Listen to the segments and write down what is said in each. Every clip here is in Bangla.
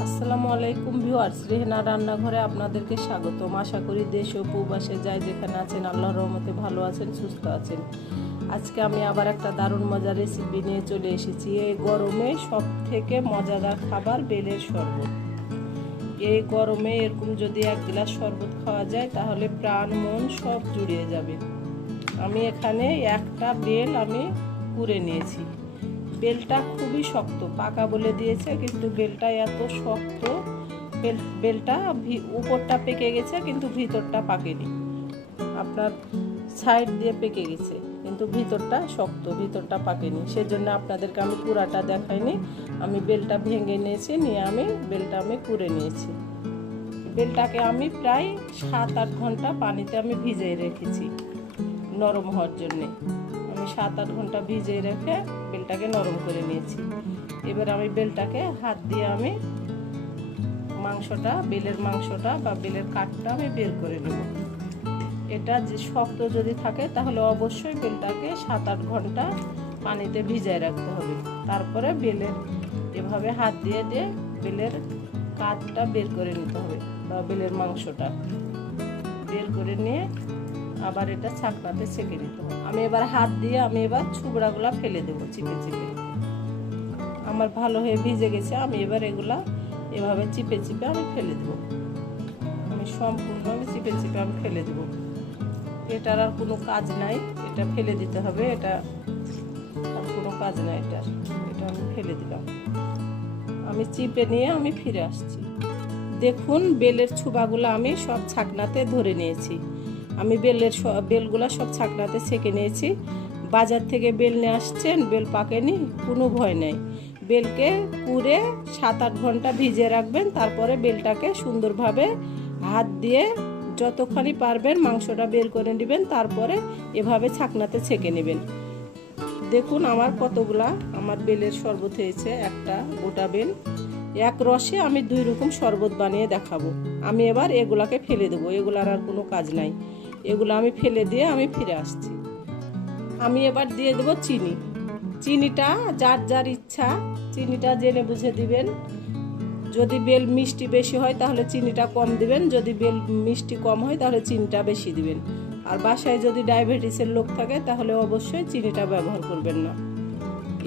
আসসালামু আলাইকুম ভিউয়ার্স, রেহেনা রান্নাঘরে আপনাদেরকে স্বাগতম। আশা করি দেশ ও পূবাসে যাই যেখানে আছেন, আল্লাহর রহমতে ভালো আছেন, সুস্থ আছেন। আজকে আমি আবার একটা দারুণ মজার রেসিপি নিয়ে চলে এসেছি। এই গরমে সব থেকে মজাদার খাবার বেলের শরবত। এই গরমে এরকম যদি এক গ্লাস শরবত খাওয়া যায়, তাহলে প্রাণ, মন সব জুড়িয়ে যাবে। আমি এখানে একটা বেল আমি কুড়ে নিয়েছি। বেলটা খুবই শক্ত, পাকা বলে দিয়েছে, কিন্তু বেলটা এত শক্ত, বেল, বেলটা উপরটা পেকে গেছে, কিন্তু ভিতরটা পাকেনি। আপনার সাইড দিয়ে পেকে গেছে, কিন্তু ভিতরটা শক্ত, ভিতরটা পাকেনি। সেজন্য আপনাদেরকে আমি পুরাটা দেখাইনি। আমি বেলটা ভেঙে নিয়েছি, নিয়ে আমি বেলটা আমি কুড়ে নিয়েছি। বেলটাকে আমি প্রায় সাত আট ঘণ্টা পানিতে আমি ভিজিয়ে রেখেছি, নরম হওয়ার জন্যে। সাত আট ঘণ্টা ভিজিয়ে রেখে বেলটাকে নরম করে নিয়েছি। এবার আমি বেলটাকে হাত দিয়ে আমি মাংসটা, বেলের মাংসটা বা বেলের কাঠটা আমি বের করে নেব। এটা যে শক্ত যদি থাকে তাহলে অবশ্যই বেলটাকে সাত আট ঘণ্টা পানিতে ভিজায় রাখতে হবে। তারপরে বেলের এভাবে হাত দিয়ে দিয়ে বেলের কাঠটা বের করে নিতে হবে বা বেলের মাংসটা। বের করে নিয়ে আবার এটা ছাকনাতে ছেঁকে নিতে হবে। আমি এবার হাত দিয়ে আমি এবার ছুবড়াগুলা ফেলে দেবো চিপে চিপে। আমার ভালো হয়ে ভিজে গেছে, আমি এবার এগুলা এভাবে চিপে চিপে আমি ফেলে দেবো। আমি সম্পূর্ণ আমি চিপে চিপে আমি ফেলে দেবো। এটার আর কোনো কাজ নাই, এটা ফেলে দিতে হবে, এটা আর কোনো কাজ নাই এটার। এটা আমি ফেলে দিলাম। আমি চিপে নিয়ে আমি ফিরে আসছি। দেখুন, বেলের ছুবাগুলো আমি সব ছাকনাতে ধরে নিয়েছি। আমি বেলের বেলগুলো সব ছাকনাতে ছেঁকে নিয়েছি। বাজার থেকে বেল নিয়ে আসছেন, বেল পাকেনি, কোনো ভয় নেই। বেলকে কুড়ে সাত আট ঘণ্টা ভিজে রাখবেন, তারপরে বেলটাকে সুন্দরভাবে হাত দিয়ে যতখানি পারবেন মাংসটা বের করে নেবেন, তারপরে এভাবে ছাকনাতে ছেঁকে নেবেন। দেখুন আমার কতগুলা আমার বেলের শরবত হয়েছে, একটা গোটা বেল। এক রসে আমি দুই রকম শরবত বানিয়ে দেখাবো। আমি এবার এগুলাকে ফেলে দেবো, এগুলার আর কোনো কাজ নাই। এগুলো আমি ফেলে দিয়ে আমি ফিরে আসছি। আমি এবার দিয়ে দেবো চিনি। চিনিটা যার যার ইচ্ছা, চিনিটা জেনে বুঝে দিবেন। যদি বেল মিষ্টি বেশি হয় তাহলে চিনিটা কম দিবেন। যদি বেল মিষ্টি কম হয় তাহলে চিনিটা বেশি দিবেন। আর বাসায় যদি ডায়াবেটিসের লোক থাকে তাহলে অবশ্যই চিনিটা ব্যবহার করবেন না।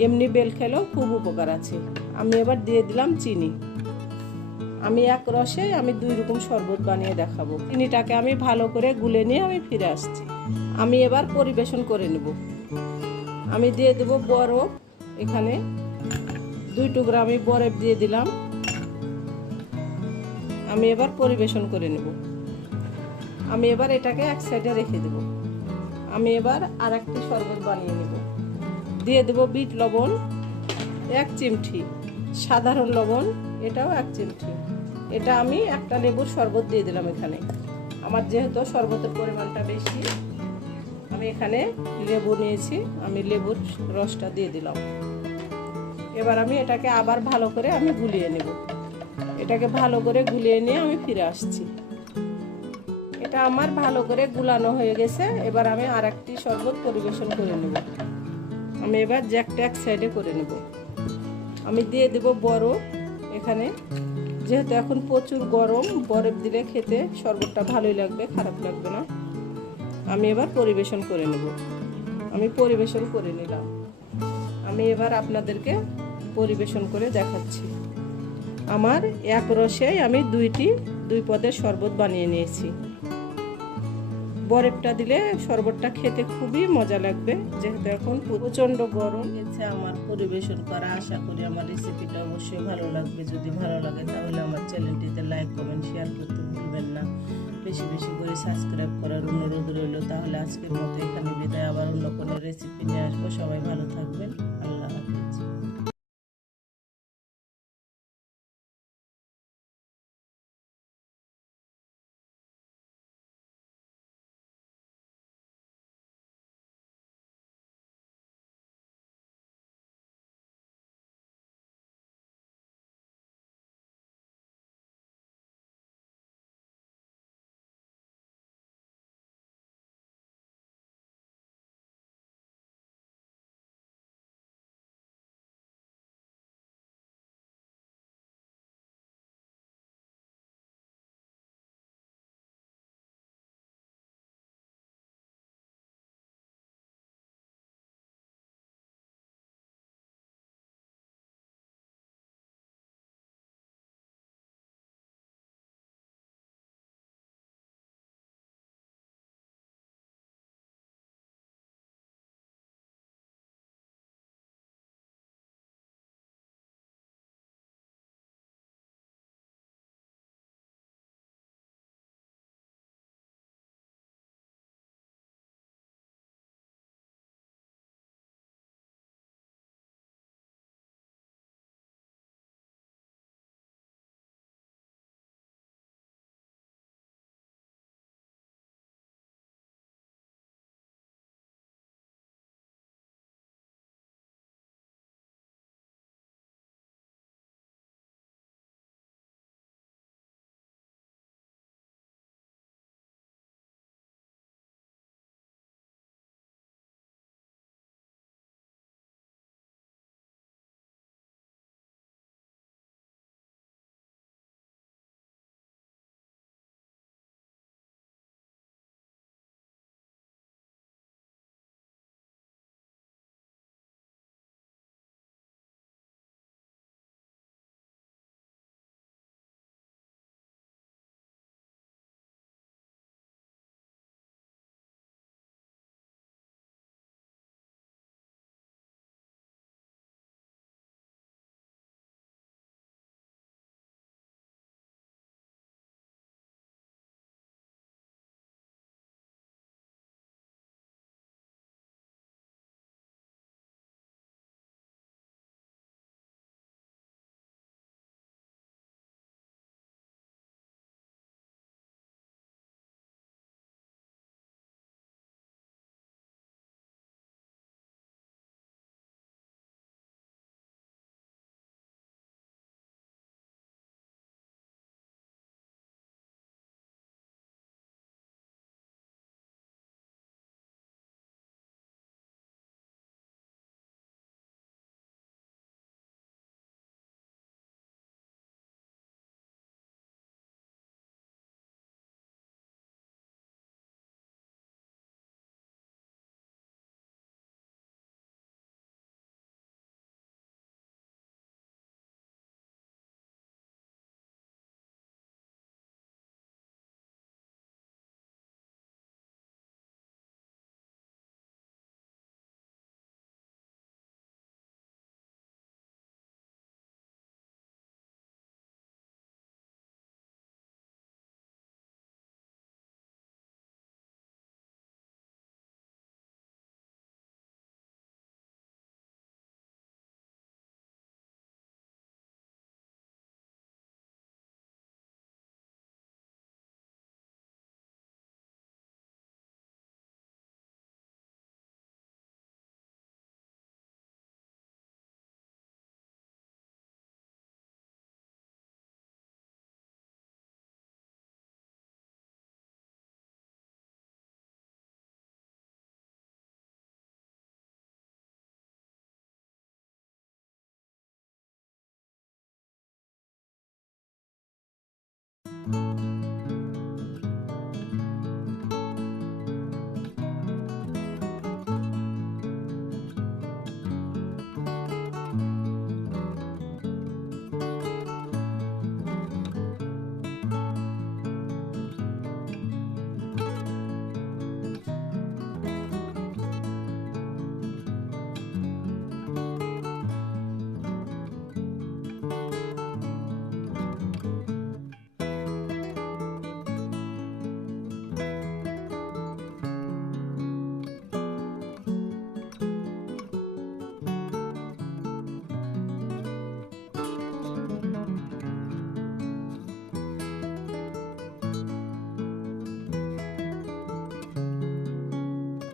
এমনি বেল খেলেও খুব উপকার আছে। আমি এবার দিয়ে দিলাম চিনি। আমি এক রসে আমি দুই রকম শরবত বানিয়ে দেখাবো। চিনিটাকে আমি ভালো করে গুলে নিয়ে আমি ফিরে আসছি। আমি এবার পরিবেশন করে নেব। আমি দিয়ে দেব বরফ। এখানে দুই টুকরা আমি বরফ দিয়ে দিলাম। আমি এবার পরিবেশন করে নেব। আমি এবার এটাকে এক সাইডে রেখে দেব। আমি এবার আর একটি শরবত বানিয়ে নেব। দিয়ে দেব বিট লবণ, এক চিমঠি সাধারণ লবণ, এটাও এক চিমঠি এটা আমি একটা লেবুর শরবত দিয়ে দিলাম এখানে। আমার যেহেতু শরবতের পরিমাণটা বেশি, আমি এখানে লেবু নিয়েছি, আমি লেবুর রসটা দিয়ে দিলাম। এবার আমি এটাকে আবার ভালো করে আমি গুলিয়ে নেব। এটাকে ভালো করে গুলিয়ে নিয়ে আমি ফিরে আসছি। এটা আমার ভালো করে গুলানো হয়ে গেছে, এবার আমি আর একটি শরবত পরিবেশন করে নেব। আমি এবার জ্যাকটা এক সাইডে করে নেব। আমি দিয়ে দেব বড়, এখানে যেহেতু এখন প্রচুর গরম, বরফ দিলে খেতে শরবতটা ভালোই লাগবে, খারাপ লাগবে না। আমি এবার পরিবেশন করে নেব। আমি পরিবেশন করে নিলাম। আমি এবার আপনাদেরকে পরিবেশন করে দেখাচ্ছি। আমার এক রসে আমি দুইটি, দুই পদের শরবত বানিয়ে নিয়েছি। বরফটা দিলে শরবতটা খেতে খুবই মজা লাগবে, যেহেতু এখন প্রচণ্ড গরম। গেছে আমার পরিবেশন করা, আশা করি আমার রেসিপিটা অবশ্যই ভালো লাগবে। যদি ভালো লাগে তাহলে আমার চ্যানেলটিতে লাইক কমেন্ট শেয়ার করতে ভুলবেন না। বেশি বেশি করে সাবস্ক্রাইব করার অনুরোধ রইল। তাহলে আজকের মতো এখানে বিদায়। আবার অন্য কোনো রেসিপি নিয়ে আসব। সবাই ভালো থাকবেন। আল্লাহ